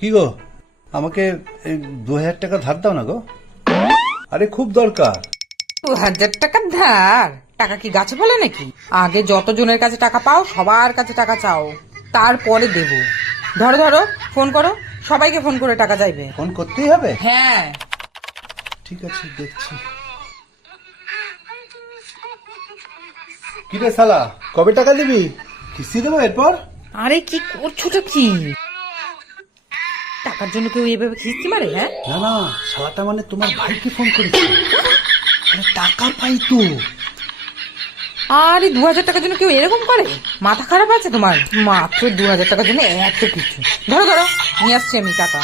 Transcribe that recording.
কি গো, আমাকে 2000 টাকা ধার দাও না গো। আরে খুব দরকার। 2000 টাকা ধার? টাকা কি গাছে ফলে নাকি? আগে যতজনের কাছে টাকা পাও সবার কাছে টাকা চাও, তারপরে দেব। ধরো ধরো, ফোন করো, সবাইকে ফোন করে টাকা চাইবে। ফোন করতেই হবে? হ্যাঁ। ঠিক আছে, দেখছি। কিরে শালা, কবে টাকা দিবি? কিস্তি দেবো এরপর? আরে কি করছোটা কি? টাকার জন্য কেউ এভাবে খিস্তি মারে? হ্যাঁ, না না, শালাটা মানে তোমার ভাইকে ফোন করেছে। আরে টাকা পাই তো। আরে 2000 টাকার জন্য কেউ এরকম করে? মাথা খারাপ আছে তোমার? মাত্র 2000 টাকার জন্য এত কিছু। ধরো ধরো, নিয়ে আসছি আমি টাকা।